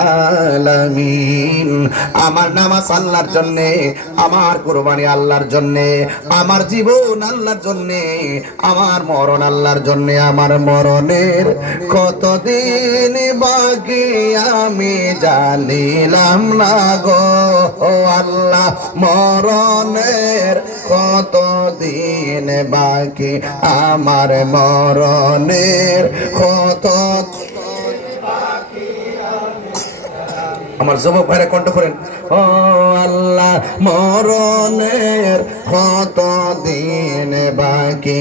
আলামিন। আমার নামাজ আল্লাহর জন্য, আমার কুরবানি আল্লাহর জন্য, আমার জীবন আল্লাহর জন্য, আমার মরণ আল্লাহর জন্য। আমার মরণের কতদিন বাকি আমি জানিলাম না গো আল্লাহ, মরণের কতদিন বাকি, আমার মরণের কত। আমার যুবক ভাইরা কণ্ঠ করেন, ও আল্লাহ মরণের কত দিন বাকি,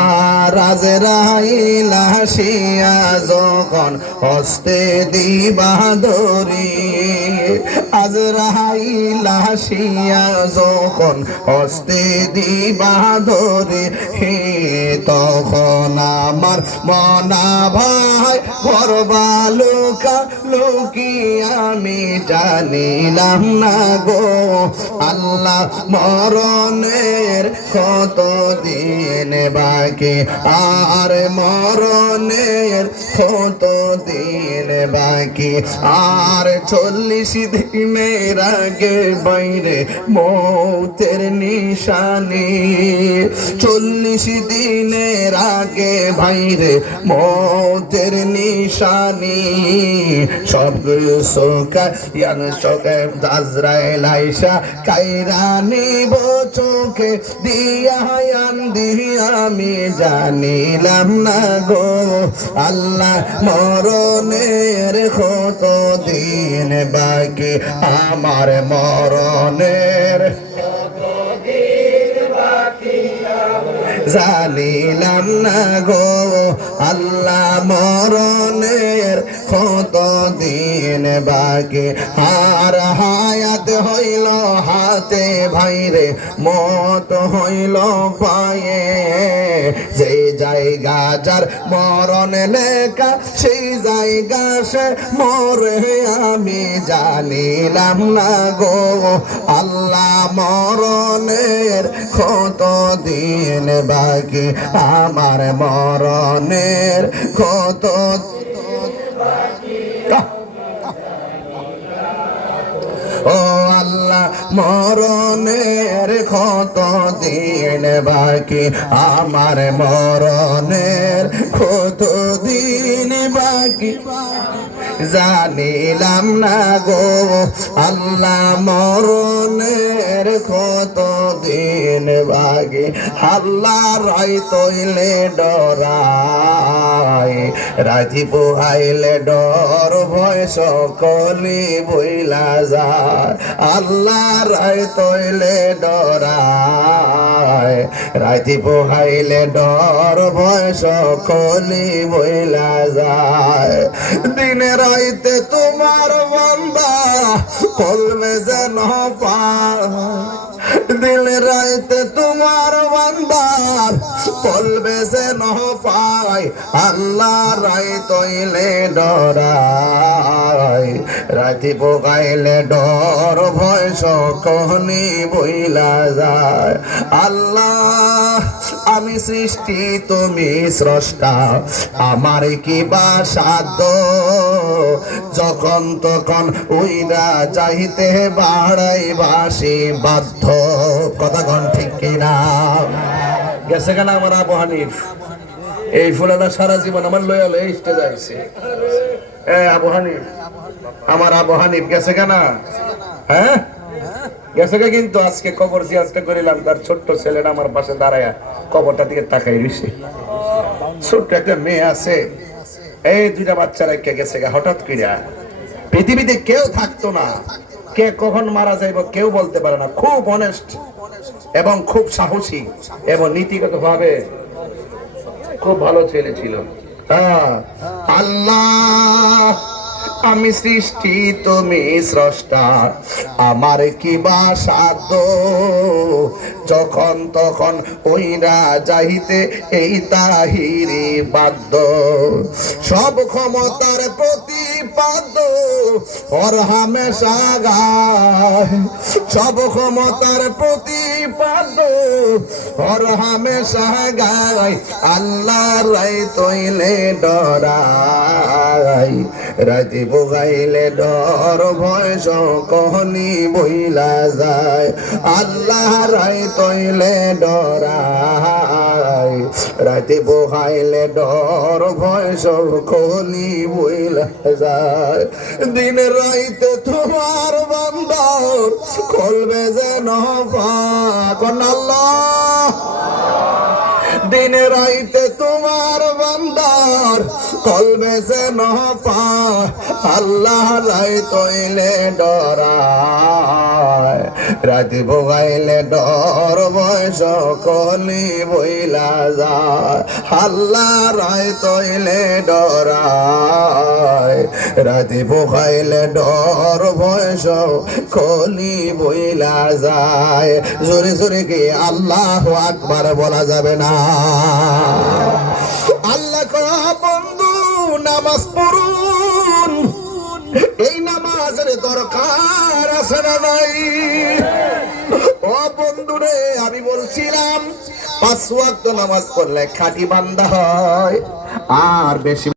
আর আজরাইল আসিয়া যখন হস্তে দিবা ধরি, আজরাইল আসিয়া যখন হস্তে দিবা ধরি, হে তখন আমার মনা ভাই করবা লুকা লুকি আমি জানিলাম না গো আল্লাহ, মরণের কত দিন বাকি, আর মরণের কত দিন বাকি, আর 40 দিনের আগে বাইরে মৌতের নিশানি, 40 দিনের আগে বাইরে মৌতের নিশানি, সব চোখায়ান চোখে আজরাইল আইসা কাইরা নিব চোখে দিয়ায়ান দিয়া আমি জানিলাম না গো আল্লাহ, মরণের কত দিন বাকি, আমার মরণের জানিলাম না গো আল্লাহ, মরণের কত দিন বাকি, আর হায়াত হইল হাতে ভাইরে মত হইল পায়ে, যে জায়গা যার মরণ লেখা সেই জায়গা সে মরে আমি জানিলাম না গো আল্লাহ, মরণের কত দিন বাকি, আমার মরণের কত। ও আল্লাহ মরণের কত দিন বাকি, আমার মরণের কত দিন বাকি, জানিলাম না গো আল্লাহ, মরণের কত দিন বাকি, আল্লাহ রাই তৈলে ডরাই, রাতি পোহাইলে ডর ভয় সকলি বইলা যায়, আল্লাহ রাই তৈলে ডরাই, রাতি পোহাইলে ডর ভয় সকলি বইলা যায়, দিনে রাইতে তোমার বান্দা বলবে যেন পায়, দিন রাইতে তোমার বান্দার বলবে যেন পায়, আল্লাহ রাই তৈলে ডরাই, রাতি পোকাইলে ডর ভয় সকনি বইলা যায়, আল্লাহ আমি সৃষ্টি তুমি স্রষ্টা, আমার কি বা সাধ্য, যখন তখন উইরা চাইতে বাড়াই বাসি বাধ্য, কথা কন ঠিক কিনা? গেছে কেন আমার আবু হানিফ, এই ফুলাটা সারা জীবন আমার লয়াল এই স্টেজ আইছে, আবু হানিফ, আমার আবু হানিফ গেছে কেন? হ্যাঁ গেছে কে, কিন্তু আজকে কবর জিয়ারত করিলাম, তার ছোট্ট ছেলেটা আমার পাশে দাঁড়ায়া কবরটা দিকে তাকাই রইছে, ছোট্ট একটা মেয়ে আছে, এই দুইটা বাচ্চা রেখে গেছে হঠাৎ কইরা, পৃথিবীতে কেউ থাকতো না, কে কখন মারা যাইব কেউ বলতে পারে না, খুব অনেস্ট এবং খুব সাহসী এবং নীতিগত ভাবে খুব ভালো ছেলে ছিল। আল্লাহ আমি সৃষ্টি তুমি স্রষ্টা, আমার কি বা সাধ্য, যখন তখন ওইরা যাইতে এই তাহিরি বাধ্য, সব ক্ষমতার প্রতি প্রতিপাদ্য ওর হামেশা গায়, সব ক্ষমতার প্রতিপাদ্য ওর হামেশা গায়, আল্লাহর রায় তৈলে ডরাই, রাতি বগাইলে ডর ভয় সকলি বইলা যায়, আল্লাহ রায় তৈলে ডরাই, রাতি বগাইলে ডর ভয় সকলি বইলা যায়, দিন রাইতে তোমার বান্দর খুলবে যেন পাক আল্লাহ, দিন রাইতে তোমার বান্দার কলবে যেন পায়, আল্লাহ লাই তৈলে ডরায়, রাতি ভোগাইলে ডর বয়স কলি বইলা যায়, আল্লাহ রায় তৈলে ডরায়, রাতি ভোগাইলে ডর বয়স কলি বইলা যায়। জোরে জোরে কি আল্লাহু আকবার বলা যাবে না? আল্লাহ কয়া বন্ধু নামাজ পড়ুন, এই নামাজের দরকার আছে না নাই? ও বন্ধুরে আমি বলছিলাম 5 ওয়াক্ত নামাজ পড়লে খাঁটি বান্দা হয়, আর বেশি